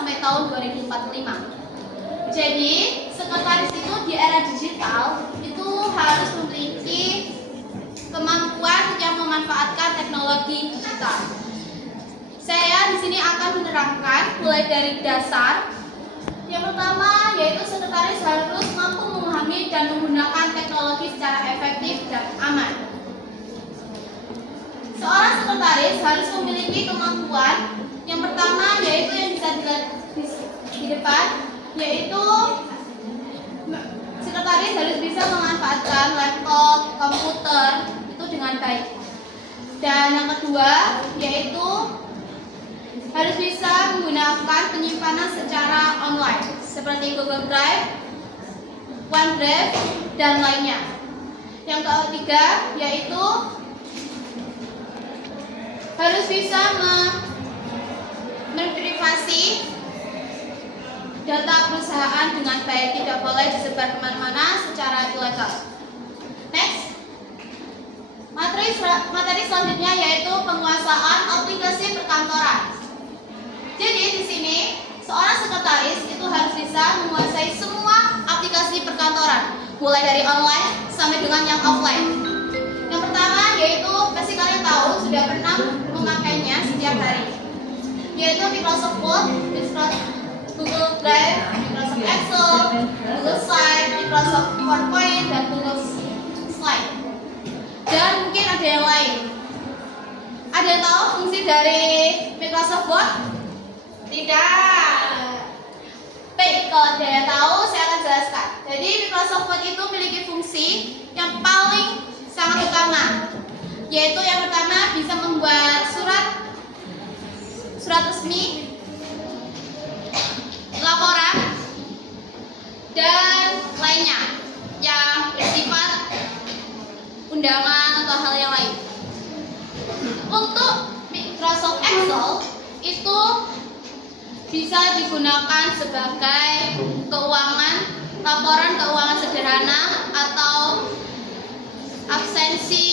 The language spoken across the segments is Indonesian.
sampai tahun 2045. Jadi, sekretaris itu di era digital itu harus memiliki kemampuan yang memanfaatkan teknologi digital. Saya di sini akan menerangkan mulai dari dasar. Yang pertama yaitu sekretaris harus mampu memahami dan menggunakan teknologi secara efektif dan aman. Seorang sekretaris harus memiliki kemampuan yang pertama yaitu yang bisa dilihat di depan, yaitu sekretaris harus bisa memanfaatkan laptop, komputer itu dengan baik. Dan yang kedua yaitu harus bisa menggunakan penyimpanan secara online seperti Google Drive, OneDrive, dan lainnya. Yang ketiga yaitu harus bisa memprivasi data perusahaan dengan baik, tidak boleh disebar kemana-mana secara ilegal. Next, materi selanjutnya yaitu penguasaan aplikasi perkantoran. Jadi di sini seorang sekretaris itu harus bisa menguasai semua aplikasi perkantoran, mulai dari online sampai dengan yang offline. Yang pertama yaitu pasti kalian tahu sudah pernah memakainya setiap hari, yaitu Microsoft Word, Google Drive, Microsoft Excel, Google Slide, Microsoft PowerPoint, dan Google Slide. Dan mungkin ada yang lain. Ada yang tahu fungsi dari Microsoft Word? Tidak. Baik, kalau ada yang tahu saya akan jelaskan. Jadi Microsoft Word itu memiliki fungsi yang paling sangat utama, yaitu yang pertama bisa membuat surat resmi, laporan, dan lainnya yang bersifat undangan atau hal yang lain. Untuk Microsoft Excel itu bisa digunakan sebagai laporan keuangan sederhana atau absensi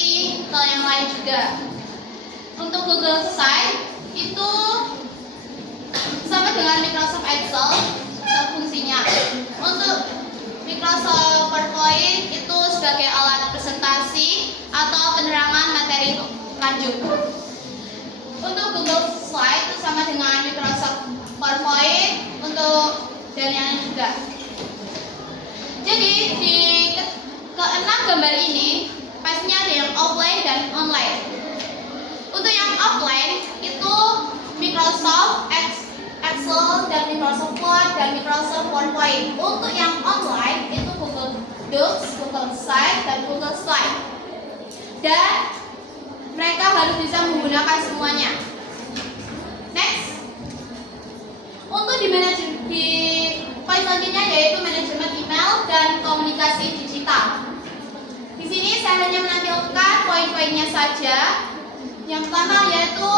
atau yang lain juga. Untuk Google Slide itu sama dengan Microsoft Excel fungsinya. Untuk Microsoft PowerPoint itu sebagai alat presentasi atau penerangan materi lanjut. Untuk Google Slide itu sama dengan Microsoft PowerPoint dan yang lain juga. Jadi di keenam gambar ini pastinya ada yang offline dan online. Untuk yang offline itu Microsoft Excel dan Microsoft Word dan Microsoft PowerPoint. Untuk yang online itu Google Docs, Google Slide, dan Google Slide. Dan mereka harus bisa menggunakan semuanya. Next, untuk di poin selanjutnya yaitu manajemen email dan komunikasi digital. Di sini saya hanya menampilkan poin-poinnya saja. Yang pertama yaitu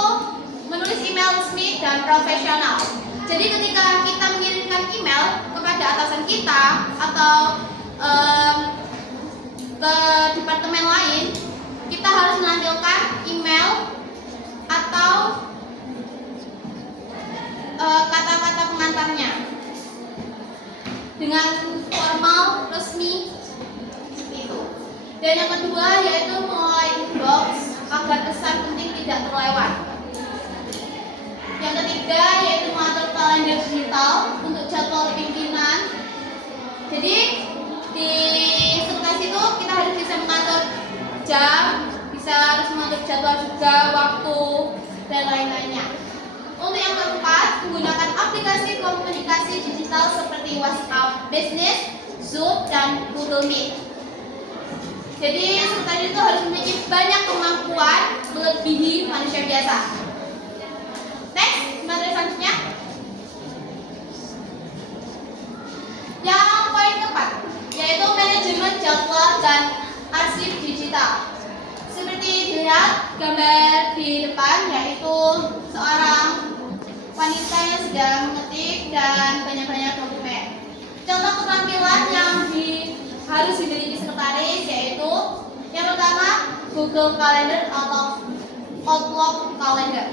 menulis email resmi dan profesional. Jadi ketika kita mengirimkan email kepada atasan kita atau ke departemen lain, kita harus menampilkan email atau kata-kata pengantarnya dengan formal, resmi itu. Dan yang kedua yaitu mulai inbox agar pesan penting tidak terlewat. Yang ketiga yaitu mengatur kalender digital untuk jadwal pimpinan. Jadi di sekretaris itu kita harus bisa mengatur jam, harus mengatur jadwal juga, waktu, dan lain-lainnya. Untuk yang keempat, menggunakan aplikasi komunikasi digital seperti WhatsApp Business, Zoom, dan Google Meet. Jadi sekretaris itu harus memiliki banyak kemampuan melebihi manusia biasa. Next, materi selanjutnya. Yang poin keempat, yaitu manajemen jadwal dan arsip digital. Seperti dilihat gambar di depan, yaitu seorang wanita yang sedang mengetik dan banyak-banyak dokumen. Contoh keterampilan yang harus dimiliki sekretaris yaitu yang pertama Google Calendar atau Outlook Calendar.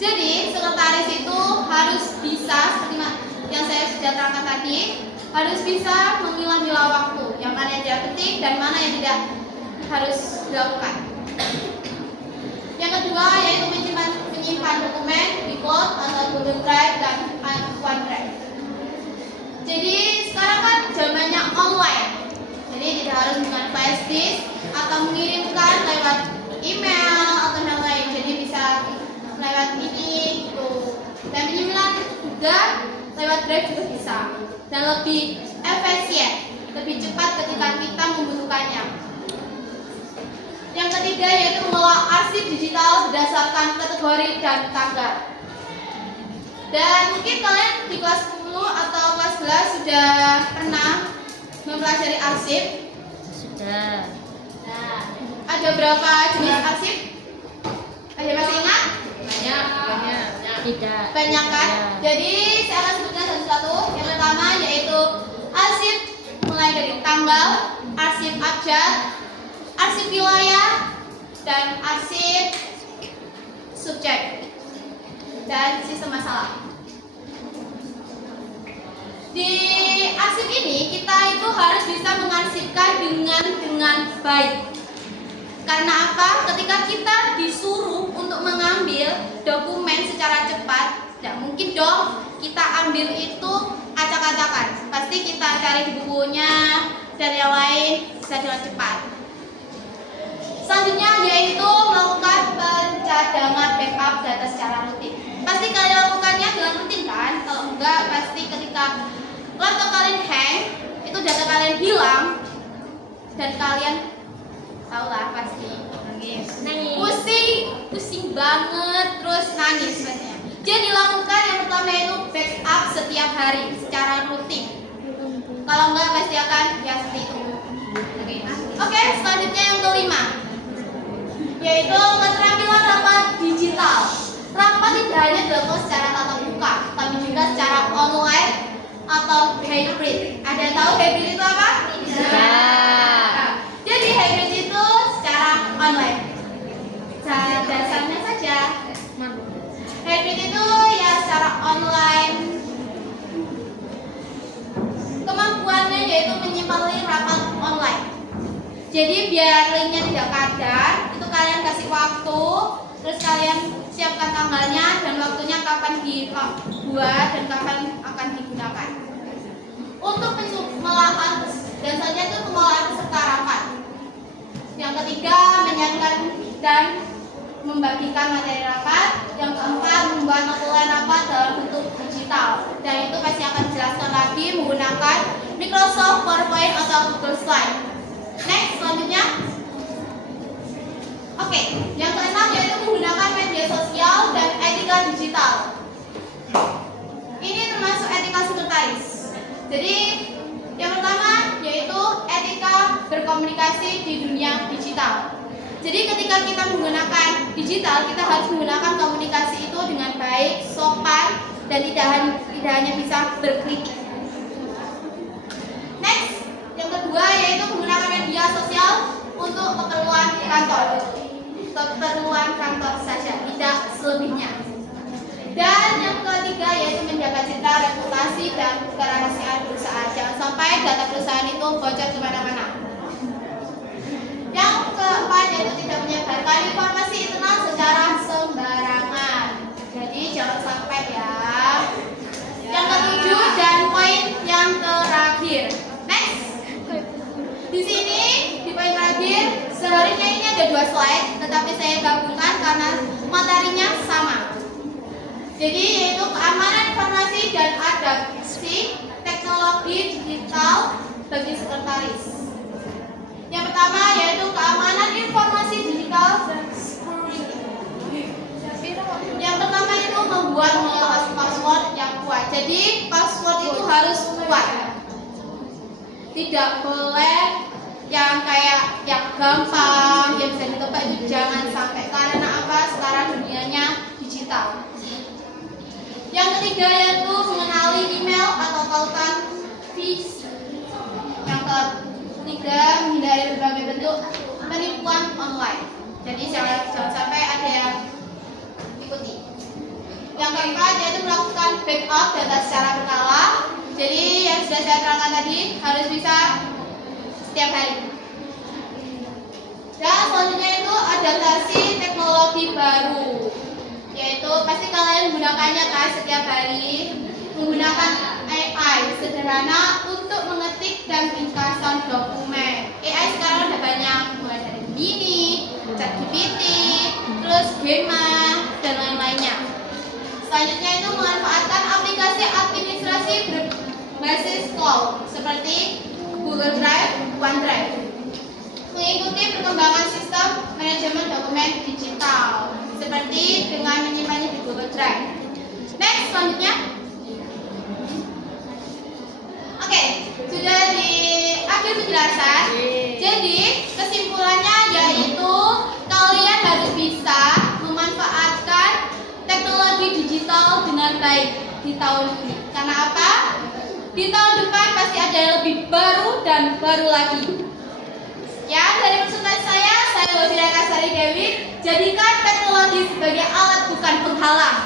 Jadi sekretaris itu harus bisa seperti yang saya sudah terangkan tadi, harus bisa memilah-milah waktu yang mana yang tidak penting dan mana yang tidak harus dilakukan. Yang kedua yaitu menyimpan dokumen di cloud atau Google Drive dan OneDrive. Jadi sekarang kan zamannya online, jadi tidak harus menggunakan flash disk atau mengirimkan lewat email atau yang lain. Jadi bisa lewat ini gitu. Dan penyimpan juga lewat drive juga bisa. Dan lebih efisien, lebih cepat ketika kita membutuhkannya. Yang ketiga yaitu mengolah arsip digital berdasarkan kategori dan tanggal. Dan mungkin kalian di kelas 10 atau kelas 11 sudah pernah mempelajari arsip? Sudah. Nah, ada berapa jenis arsip? Ada masih ingat? Banyak. Tidak. Banyak kan? Ya. Jadi saya akan sebutkan satu-satu. Yang pertama yaitu arsip mulai dari tanggal, arsip abjad, arsip wilayah, dan arsip subjek dan sistem masalah. Di arsip ini kita itu harus bisa mengarsipkan dengan baik. Karena apa? Ketika kita disuruh untuk mengambil dokumen secara cepat, tidak mungkin dong kita ambil itu acak-acakan. Pasti kita cari di bukunya dan yang lain bisa dengan cepat. Selanjutnya yaitu melakukan pencadangan backup data secara rutin. Pasti kalian lakukannya dengan rutin kan? Kalau enggak, pasti ketika laptop kalian hang, itu data kalian hilang dan kalian tahulah pasti nangis, pusing banget, terus nangis pastinya. Jadi dilakukan yang pertama itu backup setiap hari secara rutin. Kalau enggak pasti akan ya seperti itu. Oke, selanjutnya yang kelima yaitu keterampilan rapat digital. Rapat tidak hanya dilakukan secara tatap muka, tapi juga secara online atau hybrid. Ada yang tahu hybrid itu apa? Tidak. Jadi hybrid itu secara online. Dasarnya saja. Hybrid itu ya secara online. Kemampuannya yaitu menyimpan link rapat online. Jadi biar linknya tidak kadar, itu kalian kasih waktu, terus kalian siapkan tanggalnya dan waktunya kapan dibuat dan kapan akan digunakan. Untuk pengolahan dan selanjutnya itu pengolahan peserta rapat. Yang ketiga menyiapkan dan membagikan materi rapat. Yang keempat membuat notulen rapat dalam bentuk digital. Dan itu pasti akan dijelaskan lagi menggunakan Microsoft PowerPoint atau Google Slide. Next, selanjutnya. Oke, yang keenam yaitu menggunakan media sosial dan etika digital. Ini termasuk etika sekretaris. Jadi, yang pertama yaitu etika berkomunikasi di dunia digital. Jadi ketika kita menggunakan digital, kita harus menggunakan komunikasi itu dengan baik, sopan, dan tidak hanya bisa berkritik. Next, yang kedua yaitu menggunakan media sosial untuk keperluan kantor saja, tidak selebihnya. Dan yang ketiga yaitu menjaga citra, reputasi, dan kerahasiaan perusahaan. Jangan sampai data perusahaan itu bocor kemana-mana. Yang keempat yaitu tidak menyebarkan informasi internal secara sembarangan. Jadi jangan sampai ya. Yang ketujuh dan poin yang terakhir. Next. Di sini di poin terakhir seharusnya ini ada 2 slide, tetapi saya gabungkan karena materinya sama. Jadi yaitu keamanan informasi dan adaptasi teknologi digital bagi sekretaris. Yang pertama yaitu keamanan informasi digital dan security. Yang pertama itu membuat password yang kuat. Jadi password itu harus kuat. Tidak boleh yang kayak yang gampang, yang bisa ditebak, itu jangan sampai. Karena apa? Sekarang dunianya digital. Yang ketiga yaitu mengenali email atau tautan phishing. Yang ketiga menghindari berbagai bentuk penipuan online. Jadi jangan sampai ada yang ikuti. Yang keempat yaitu melakukan backup data secara berkala. Jadi yang sudah saya terangkan tadi harus bisa setiap hari. Dan selanjutnya itu adaptasi teknologi baru, yaitu pasti kalian menggunakannya kan setiap hari, menggunakan AI sederhana untuk mengetik dan ringkasan dokumen. AI sekarang udah banyak, mulai dari Gemini, ChatGPT, terus Gemma, dan lain-lainnya. Selanjutnya itu memanfaatkan aplikasi administrasi berbasis cloud seperti Google Drive, OneDrive. Mengikuti perkembangan sistem manajemen dokumen digital seperti dengan menyimpannya di Google Drive. Next, selanjutnya. Oke, sudah di akhir penjelasan. Jadi kesimpulannya yaitu kalian harus bisa memanfaatkan teknologi digital dengan baik di tahun ini. Karena apa? Di tahun depan pasti ada yang lebih baru dan baru lagi. Ya, dari presentasi saya Wafira Kasari Dewi, jadikan teknologi sebagai alat bukan penghalang.